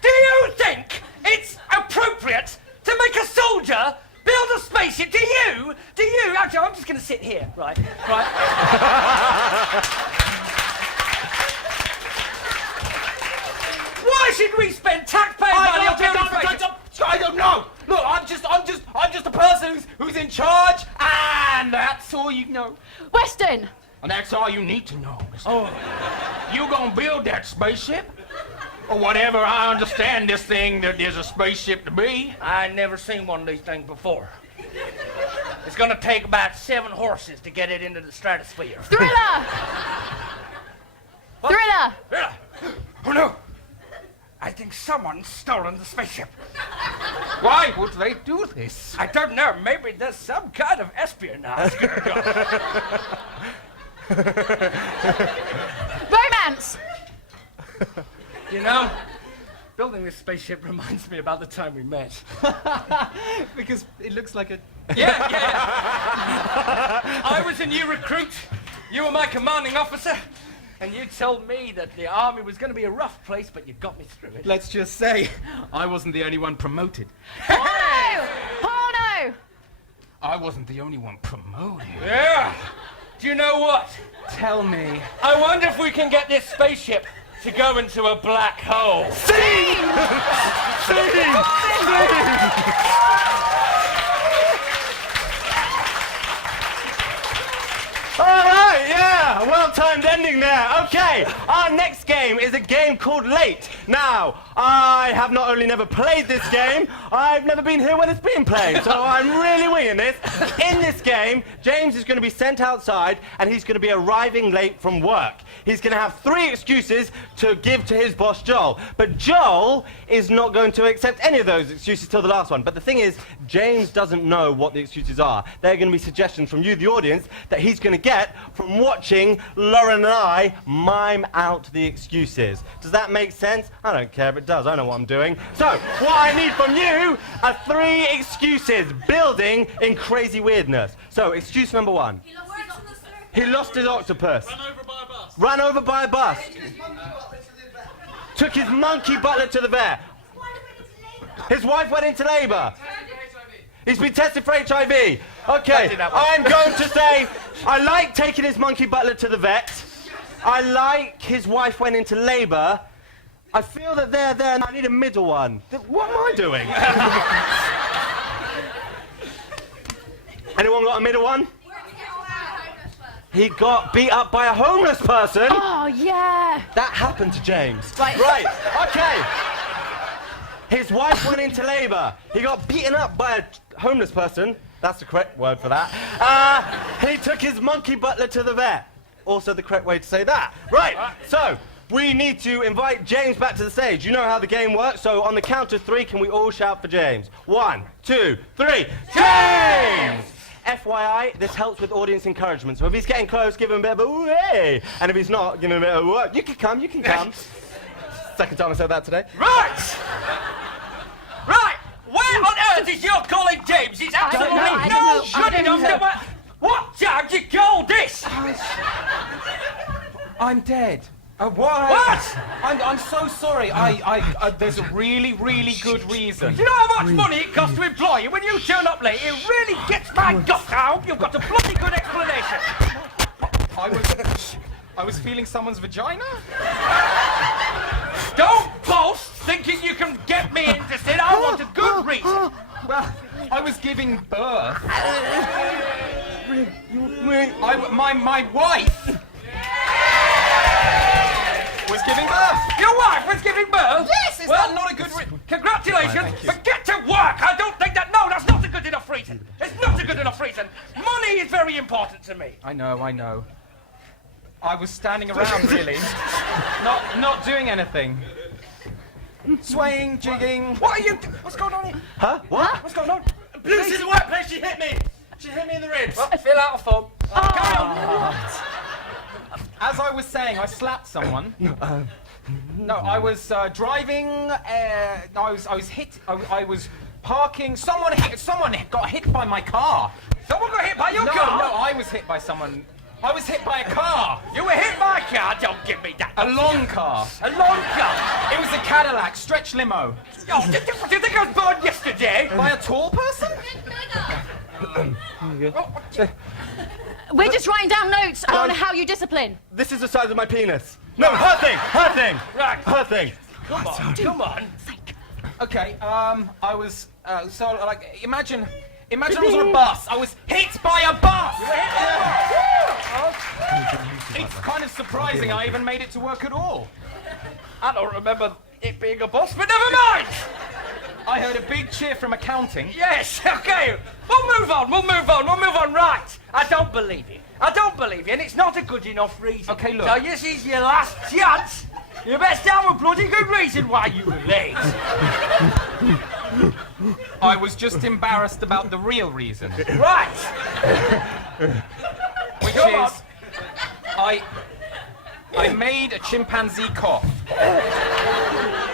Do you think it's appropriate to make a soldier build a spaceship? Do you? Actually, I'm just going to sit here, right? Why should we spend taxpayer money on building spaceships? I don't know. Look, I'm just a person who's in charge, and that's all you know. Weston. And that's all you need to know, mister. Oh. You gonna build that spaceship? Or whatever I understand this thing that is a spaceship to be. I never seen one of these things before. It's gonna take about 7 horses to get it into the stratosphere. Thriller! Thriller! Thriller! Oh no! I think someone's stolen the spaceship. Why would they do this? I don't know. Maybe there's some kind of espionage going on. Romance! You know, building this spaceship reminds me about the time we met. Because it looks like a... Yeah. I was a new recruit. You were my commanding officer. And you told me that the army was going to be a rough place, but you got me through it. Let's just say, I wasn't the only one promoted. Porno! Porno! I wasn't the only one promoted. Yeah. Do you know what? Tell me. I wonder if we can get this spaceship to go into a black hole. Sing! Alright, yeah, well-timed ending there. Okay, our next game is a game called Late. Now, I have not only never played this game, I've never been here when it's being played, so I'm really winging this. In this game, James is going to be sent outside and he's going to be arriving late from work. He's going to have 3 excuses to give to his boss, Joel. But Joel is not going to accept any of those excuses till the last one. But the thing is, James doesn't know what the excuses are. They're going to be suggestions from you, the audience, that he's going to get from watching Lauren and I mime out the excuses. Does that make sense? I don't care if it does. I know what I'm doing. So, what I need from you are 3 excuses, building in crazy weirdness. So, excuse number 1. He lost his octopus. Ran over by a bus. Took his monkey butler to the vet. His wife went into labour. He's been tested for HIV. Okay, I'm going to say, I like taking his monkey butler to the vet. I like his wife went into labour. I feel that they're there and I need a middle one. What am I doing? Anyone got a middle one? He got beat up by a homeless person. Oh, yeah. That happened to James. Right. Okay. His wife went into labour. He got beaten up by a homeless person. That's the correct word for that. He took his monkey butler to the vet. Also the correct way to say that. Right, so we need to invite James back to the stage. You know how the game works, so on the count of 3, can we all shout for James? 1, 2, 3. James! FYI, this helps with audience encouragement. So if he's getting close, give him a bit of a ooh-hey. And if he's not, give him a bit of a whoa. You can come. Second time I said that today. Right! Right! Where on earth is your colleague James? He's absolutely no good enough. What time did you call this? I'm dead. What? What? I'm so sorry. There's a really, really good reason. Do you know how much money it costs to employ you? When you turn up late, it really gets my guts. I hope you've got a bloody good explanation. I was feeling someone's vagina? Don't boast thinking you can get me interested. I want a good reason. Well, I was giving birth. My wife was giving birth. Your wife was giving birth? Yes, is that not a good Congratulations, thank you. but get to work. I don't think that, no, that's not a good enough reason. It's not a good enough reason. Money is very important to me. I know. I was standing around, really. not doing anything. Swaying, jigging. What are you, what's going on here? Huh? What? What's going on? This is the workplace, she hit me. She hit me in the ribs. Well, I feel out of form. Carry on. As I was saying, I slapped someone. No, I was driving. I was hit. I was parking. Someone got hit by my car. Someone got hit by your car? No, I was hit by someone. I was hit by a car. You were hit by a car? Don't give me that. A long car. A long car? It was a Cadillac, stretch limo. Oh, do you think I was born yesterday? By a tall person? We're just writing down notes on how you discipline. This is the size of my penis. No, her thing. Right. Her thing. Come on. Okay, I was, imagine I was on a bus. I was hit by a bus! You were hit by a bus? It's kind of surprising I even made it to work at all. I don't remember it being a boss, but never mind! I heard a big cheer from accounting. Yes, okay. We'll move on, right. I don't believe you, and it's not a good enough reason. Okay, look. So this is your last chance. You best have a bloody good reason why you were late. I was just embarrassed about the real reason. Right. Which Come is, I made a chimpanzee cough.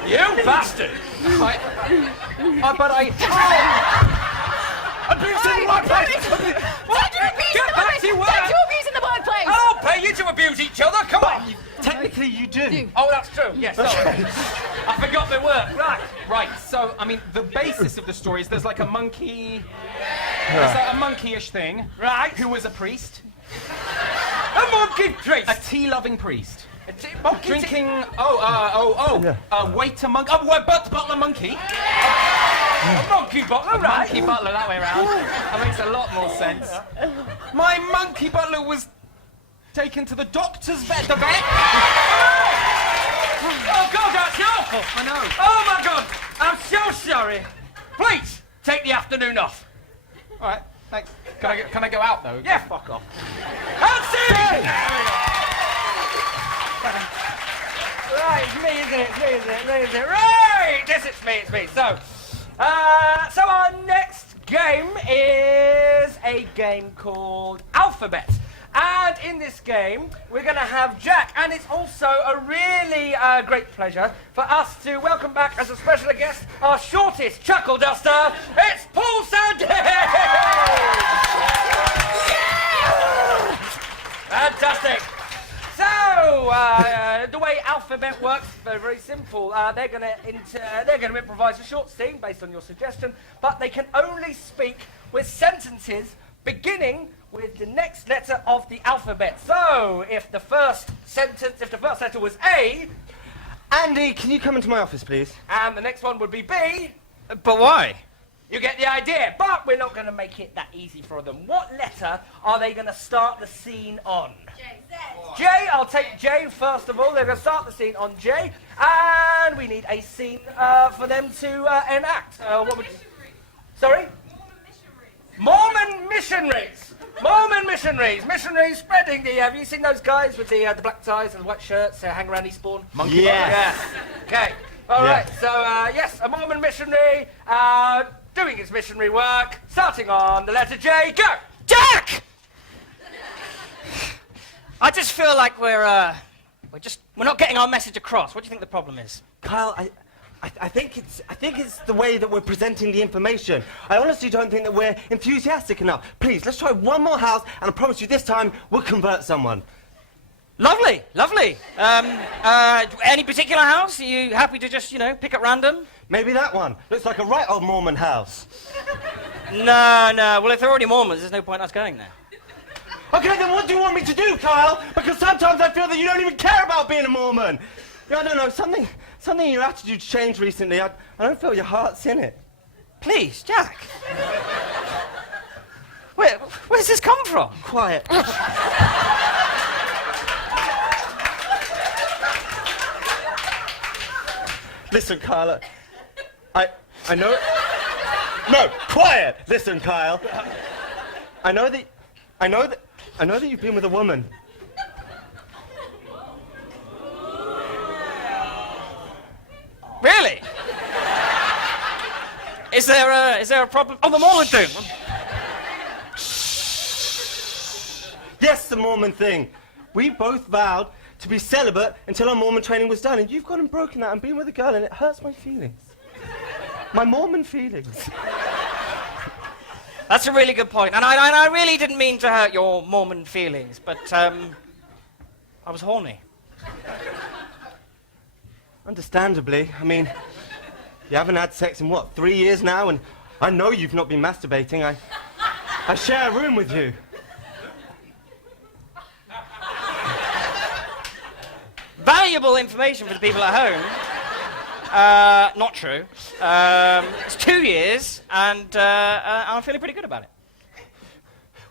You bastard! But I... Abuse in the workplace! Get back to work! Don't you abuse in the workplace! I don't pay you to abuse each other, come on! Technically, you do. Oh, that's true, yes, sorry. I forgot my work, right. Right, so, I mean, the basis of the story is there's like a monkey... There's like a monkeyish thing. Right. Who was a priest. A monkey priest! A tea-loving priest. Monkey Drinking... waiter monkey... butler monkey. A monkey butler, right? Monkey butler, that way around. That makes a lot more sense. My monkey butler was taken to the doctor's vet. The vet? Oh, God, that's awful! I know. Oh, my God! I'm so sorry. Please, take the afternoon off. All right, thanks. Can I go out, though? Yeah, fuck off. That's it! Right, it's me, isn't it? Right! Yes, it's me. So our next game is a game called Alphabet. And in this game, we're going to have Jack, and it's also a really great pleasure for us to welcome back as a special guest our shortest Chuckle Duster. It's Paul Sanders! Fantastic. So, the way Alphabet works is very, very simple. They're going to improvise a short scene based on your suggestion, but they can only speak with sentences beginning with the next letter of the alphabet. So, if the first letter was A... Andy, can you come into my office, please? And the next one would be B... But why? You get the idea, but we're not going to make it that easy for them. What letter are they going to start the scene on? J. I'll take J first of all. They're going to start the scene on J, and we need a scene for them to enact. What would you... Sorry? Mormon missionaries. Missionaries spreading the... Have you seen those guys with the black ties and the white shirts hang around Eastbourne? Monkey. Yes. Okay. All right. So yes, a Mormon missionary doing his missionary work, starting on the letter J. Go, Jack! I just feel like we're not getting our message across. What do you think the problem is? Kyle, I think it's the way that we're presenting the information. I honestly don't think that we're enthusiastic enough. Please, let's try one more house, and I promise you this time we'll convert someone. Lovely. Any particular house? Are you happy to just, pick at random? Maybe that one. Looks like a right old Mormon house. No. Well, if they're already Mormons, there's no point in us going there. Okay, then what do you want me to do, Kyle? Because sometimes I feel that you don't even care about being a Mormon. I don't know, something in your attitude's changed recently. I don't feel your heart's in it. Please, Jack. Where's this come from? Quiet. Listen, Kyle, I know... No, quiet! Listen, Kyle. I know that you've been with a woman. Really? Is there a problem? Oh, the Mormon thing. Yes, the Mormon thing. We both vowed to be celibate until our Mormon training was done, and you've gone and broken that and been with a girl, and it hurts my feelings. My Mormon feelings. That's a really good point, and I really didn't mean to hurt your Mormon feelings, but I was horny. Understandably. I mean, you haven't had sex in, 3 years now? And I know you've not been masturbating. I share a room with you. Valuable information for the people at home. Not true. It's 2 years, and I'm feeling pretty good about it.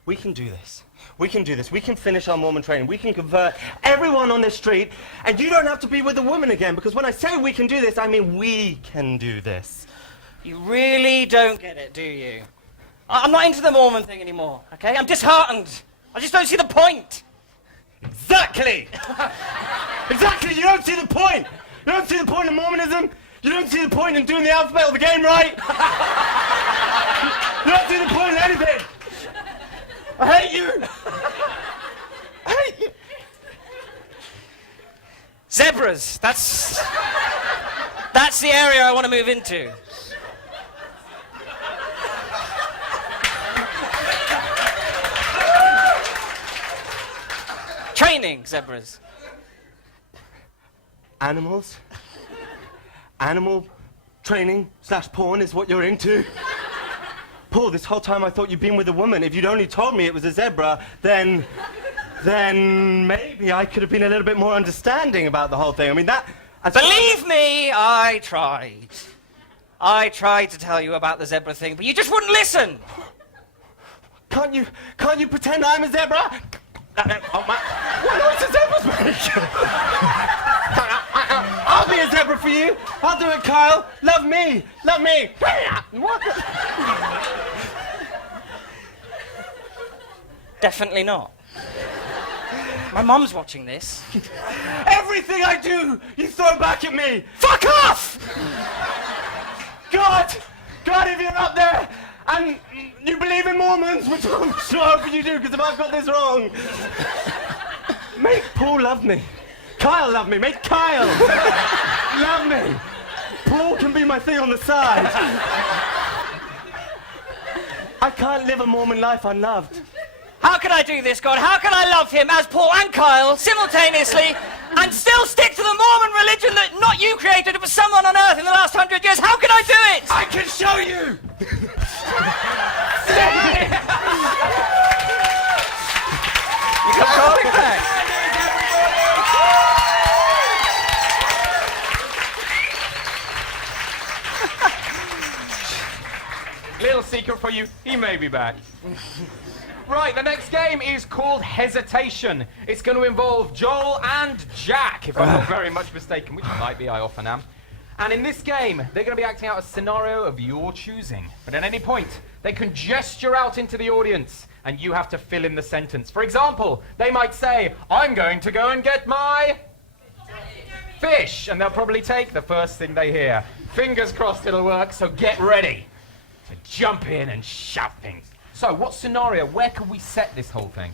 We can do this. We can do this. We can finish our Mormon training. We can convert everyone on this street, and you don't have to be with a woman again, because when I say we can do this, I mean we can do this. You really don't get it, do you? I'm not into the Mormon thing anymore, okay? I'm disheartened. I just don't see the point. Exactly! Exactly, you don't see the point! You don't see the point in Mormonism? You don't see the point in doing the alphabet of the game right? You don't see the point in anything! I hate you! I hate you! Zebras, that's the area I want to move into. Training zebras. Animals? Animal training / porn is what you're into? Paul, this whole time I thought you'd been with a woman. If you'd only told me it was a zebra, then maybe I could have been a little bit more understanding about the whole thing. I mean, that... Believe me, I tried. I tried to tell you about the zebra thing, but you just wouldn't listen. Can't you pretend I'm a zebra? Oh my... What noise does zebras make? I'll be a zebra for you. I'll do it, Kyle. Love me. Love me. What the... Definitely not. My mum's watching this. Everything I do, you throw back at me. Fuck off! God, if you're up there and you believe in Mormons, which I'm sure you do, because if I've got this wrong, make Paul love me. Kyle love me. Make Kyle love me. Paul can be my thing on the side. I can't live a Mormon life unloved. How can I do this, God? How can I love him as Paul and Kyle simultaneously and still stick to the Mormon religion that not you created, it was someone on earth in the last 100 years? How can I do it? I can show you! You got Carly back. Little secret for you, he may be back. Right, the next game is called Hesitation. It's going to involve Joel and Jack, if I'm not very much mistaken, which might be, I often am. And in this game, they're going to be acting out a scenario of your choosing. But at any point, they can gesture out into the audience, and you have to fill in the sentence. For example, they might say, I'm going to go and get my fish, and they'll probably take the first thing they hear. Fingers crossed it'll work, so get ready to jump in and shout things. So, what scenario? Where can we set this whole thing?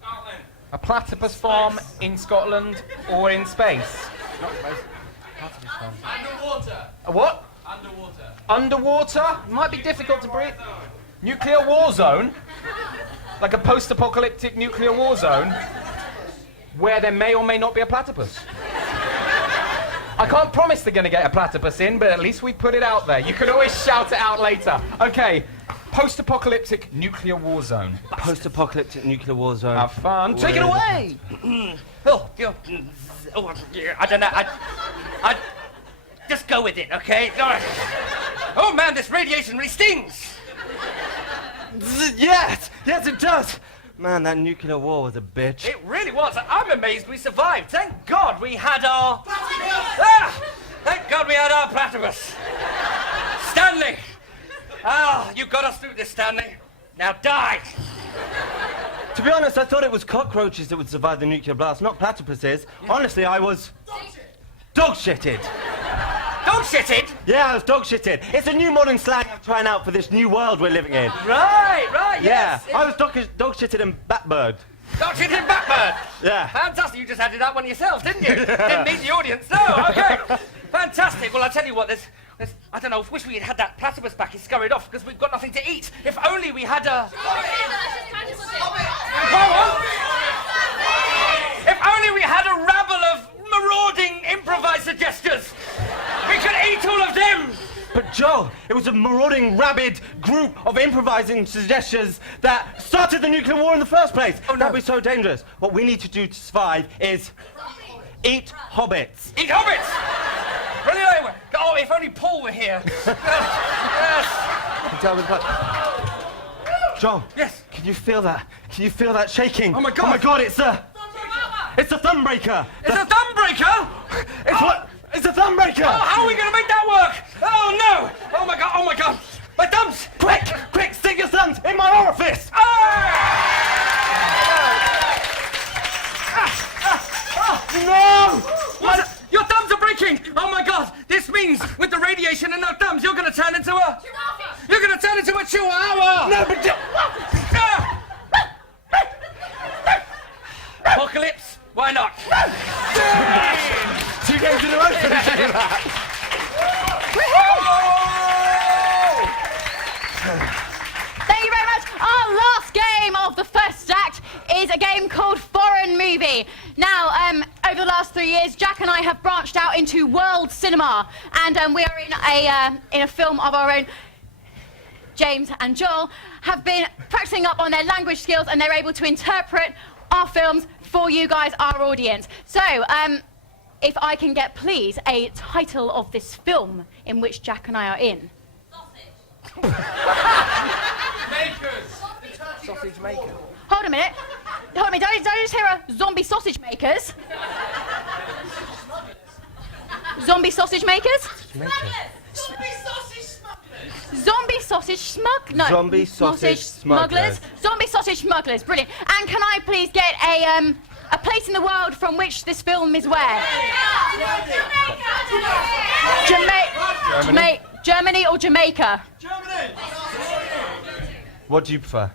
Scotland. A platypus farm in Scotland or in space? Not space. Platypus farm. Underwater. A what? Underwater. Underwater? Might be difficult to breathe. Nuclear war zone? Like a post-apocalyptic nuclear war zone? Where there may or may not be a platypus. I can't promise they're going to get a platypus in, but at least we put it out there. You can always shout it out later. Okay. Post-apocalyptic nuclear war zone. Post-apocalyptic nuclear war zone. Have fun. Take it away! I don't know. I just go with it, okay? Oh man, this radiation really stings! Yes, it does. Man, that nuclear war was a bitch. It really was. I'm amazed we survived. Thank God we had our... Thank God we had our platypus. Stanley! You got us through this, Stanley. Now die! To be honest, I thought it was cockroaches that would survive the nuclear blast, not platypuses. Honestly, I was... Dog shitted. Dog shitted? Yeah, I was dog shitted. It's a new modern slang I'm trying out for this new world we're living in. Right, yes. Yeah, I was dog shitted and batbird. Dog shitted Batbird? Yeah. Fantastic, you just added that one yourself, didn't you? Didn't need the audience, no, okay. Fantastic, well, I'll tell you what, there's I don't know, I wish we had that platypus back. He scurried off because we've got nothing to eat. If only we had a... If only we had a rabble of marauding improviser gestures. We could eat all of them. But Joe, it was a marauding, rabid group of improvising suggestions that started the nuclear war in the first place. Oh, no. That'd be so dangerous. What we need to do to survive is eat hobbits. Eat hobbits? Brilliant. Oh, if only Paul were here. Yes. Joe, Yes. Can you feel that? Can you feel that shaking? Oh my God! Oh my God! It's a thumb breaker. It's a thumb breaker. It's a thumb breaker. Oh, how are we going to make that work? Oh no! Oh my God! Oh my God! My thumbs! Quick! Quick! Stick your thumbs in my orifice. No! What? Your thumbs are breaking! Oh my God! This means with the radiation and no thumbs, you're going to turn into a... You're going to turn into a chihuahua! No, but... Apocalypse? Why not? 2 games in a row finishing that. Thank you very much. Our last game of the first act is a game called Foreign Movie. Now, over the last 3 years, Jack and I have branched out into world cinema, and we are in a film of our own. James and Joel have been practicing up on their language skills, and they're able to interpret our films for you guys, our audience. So, if I can get, please, a title of this film in which Jack and I are in. Sausage maker. Hold a minute. Hold a minute. Don't just hear a zombie sausage makers. Zombie sausage makers? Zombie sausage smugglers. No. Zombie sausage smugglers. Zombie sausage smugglers. Brilliant. And can I please get a place in the world from which this film is where? Germany or Jamaica? Germany. What do you prefer?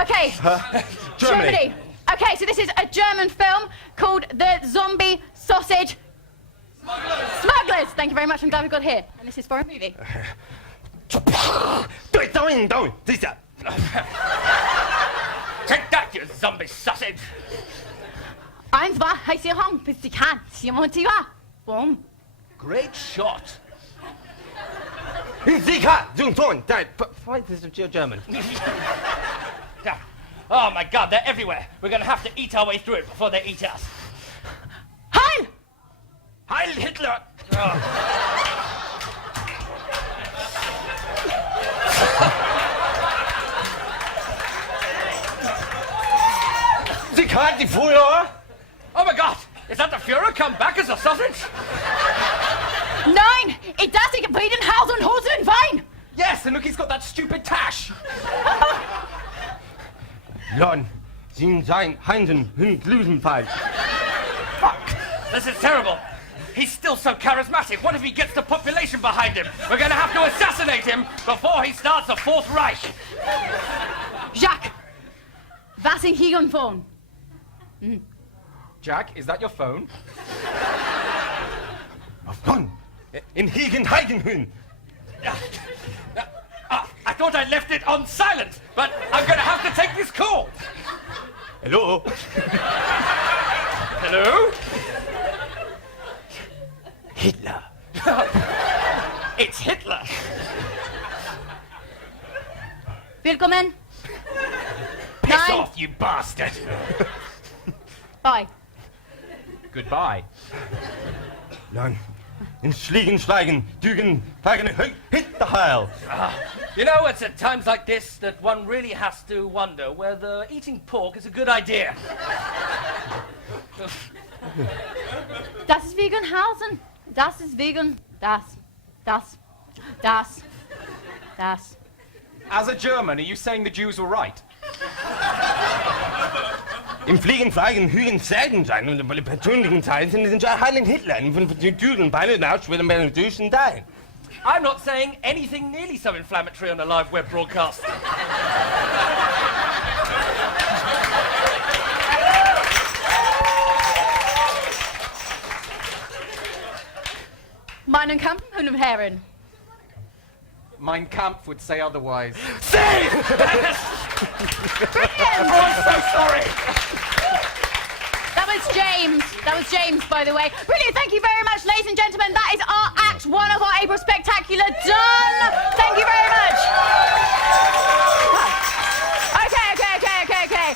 Okay. Germany. Okay, so this is a German film called The Zombie Sausage Smugglers. Thank you very much. I'm glad we got here. And this is for a movie. Take that, you zombie sausage. Eins, zwei, heiß ihr Hong, bis sie kann. Sie montiert. Boom. Great shot. This is German. Oh my God, they're everywhere. We're going to have to eat our way through it before they eat us. Heil! Heil Hitler! Sie kann die Führer. Oh my God, is that the Führer come back as a sausage? Nein, it doesn't bleed in house and hose in Wein. Yes, and look, he's got that stupid tash. Lon, Sie sein Heinzen und Lusenfall. Fuck, this is terrible. He's still so charismatic. What if he gets the population behind him? We're going to have to assassinate him before he starts the Fourth Reich. Jacques, was in hier phone? Jack, is that your phone? Phone. In Hiegen Heigenhün. I thought I left it on silent, but I'm going to have to take this call. Hello. Hello? Hitler. It's Hitler. Willkommen. Piss off, you bastard. Bye. Goodbye. Lon, in Schliegen, Schleigen, Dügen, Fagen, hit the Heil. You know, it's at times like this that one really has to wonder whether eating pork is a good idea. Das ist Veganhausen. Das ist vegan. Das. As a German, are you saying the Jews were right? Im Fliegen, Fliegen, Hügen, Sägen sein und bei persönlichen Zeiten sind ja Heilen Hitler und von den Türen beide Ausschwellen bei den Düsen dahin. I'm not saying anything nearly so inflammatory on a live web broadcast. Meinen Kampf und Herren. Mein Kampf would say otherwise. See! Brilliant! Oh, I'm so sorry! That was James, by the way. Brilliant, thank you very much, ladies and gentlemen. That is our Act 1 of our April Spectacular done. Thank you very much. Okay.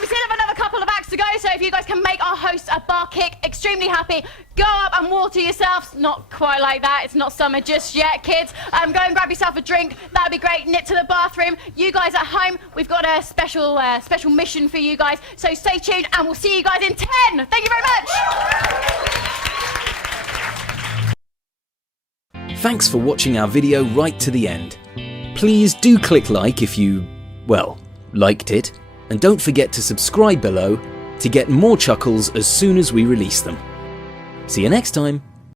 We still have another couple of acts to go, so if you guys can make our hosts a bar kick extremely happy, go up and water yourselves. Not quite like that, it's not summer just yet, kids. Go and grab yourself a drink, that'd be great. Nip to the bathroom. You guys at home, we've got a special mission for you guys, so stay tuned and we'll see you guys in 10. Thank you very much. Thanks for watching our video right to the end. Please do click like if you, well, liked it, and don't forget to subscribe below to get more chuckles as soon as we release them. See you next time.